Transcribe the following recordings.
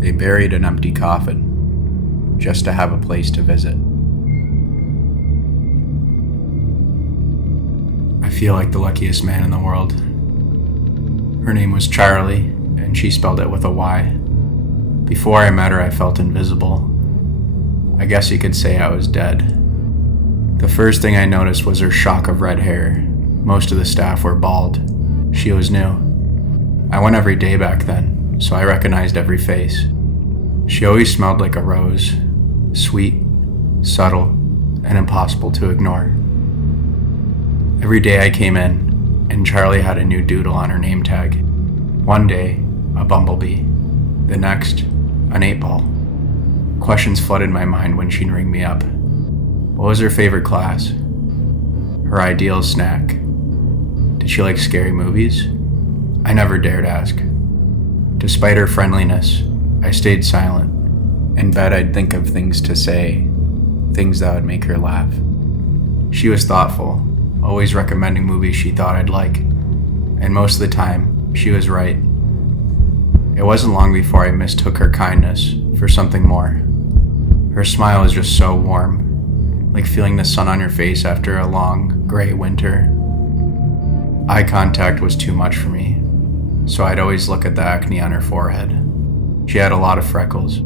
They buried an empty coffin, just to have a place to visit. I feel like the luckiest man in the world. Her name was Charlie, and she spelled it with a Y. Before I met her, I felt invisible. I guess you could say I was dead. The first thing I noticed was her shock of red hair. Most of the staff were bald. She was new. I went every day back then, so I recognized every face. She always smelled like a rose, sweet, subtle, and impossible to ignore. Every day I came in, and Charlie had a new doodle on her name tag. One day, a bumblebee. The next, an 8-ball. Questions flooded my mind when she'd ring me up. What was her favorite class? Her ideal snack? Did she like scary movies? I never dared ask. Despite her friendliness, I stayed silent. In bed, I'd think of things to say, things that would make her laugh. She was thoughtful, always recommending movies she thought I'd like, and most of the time, she was right. It wasn't long before I mistook her kindness for something more. Her smile was just so warm, like feeling the sun on your face after a long, gray winter. Eye contact was too much for me, so I'd always look at the acne on her forehead. She had a lot of freckles,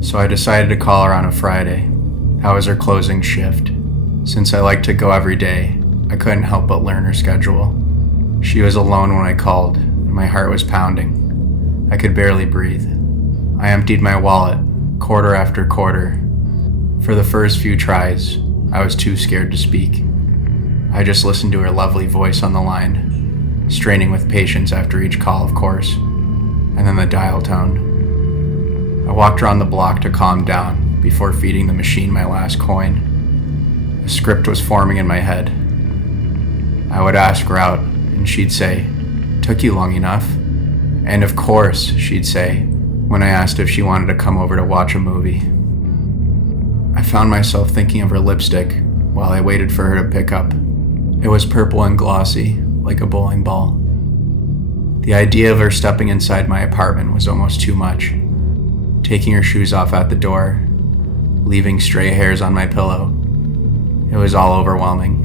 so I decided to call her on a Friday. How was her closing shift? Since I liked to go every day, I couldn't help but learn her schedule. She was alone when I called, and my heart was pounding. I could barely breathe. I emptied my wallet, quarter after quarter. For the first few tries, I was too scared to speak. I just listened to her lovely voice on the line, straining with patience after each call, of course, and then the dial tone. I walked around the block to calm down before feeding the machine my last coin. A script was forming in my head. I would ask her out, and she'd say, "Took you long enough?" And of course, she'd say, when I asked if she wanted to come over to watch a movie. I found myself thinking of her lipstick while I waited for her to pick up. It was purple and glossy, like a bowling ball. The idea of her stepping inside my apartment was almost too much. Taking her shoes off at the door, leaving stray hairs on my pillow. It was all overwhelming.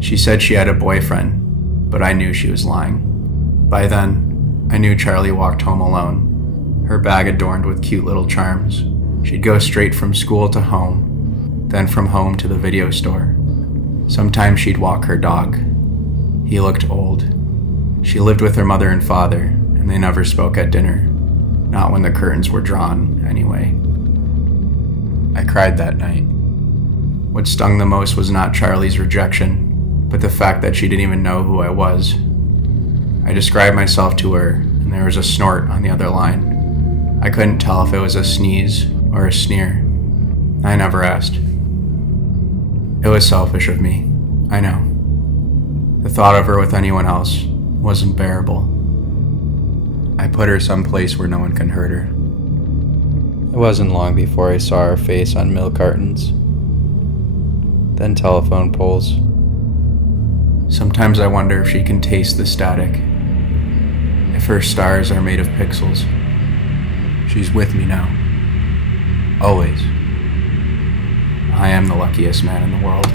She said she had a boyfriend, but I knew she was lying. By then, I knew Charlie walked home alone, her bag adorned with cute little charms. She'd go straight from school to home, then from home to the video store. Sometimes she'd walk her dog. He looked old. She lived with her mother and father, and they never spoke at dinner. Not when the curtains were drawn, anyway. I cried that night. What stung the most was not Charlie's rejection, but the fact that she didn't even know who I was. I described myself to her, and there was a snort on the other line. I couldn't tell if it was a sneeze or a sneer. I never asked. It was selfish of me, I know. The thought of her with anyone else wasn't bearable. I put her someplace where no one can hurt her. It wasn't long before I saw her face on milk cartons, then telephone poles. Sometimes I wonder if she can taste the static, if her stars are made of pixels. She's with me now. Always. I am the luckiest man in the world.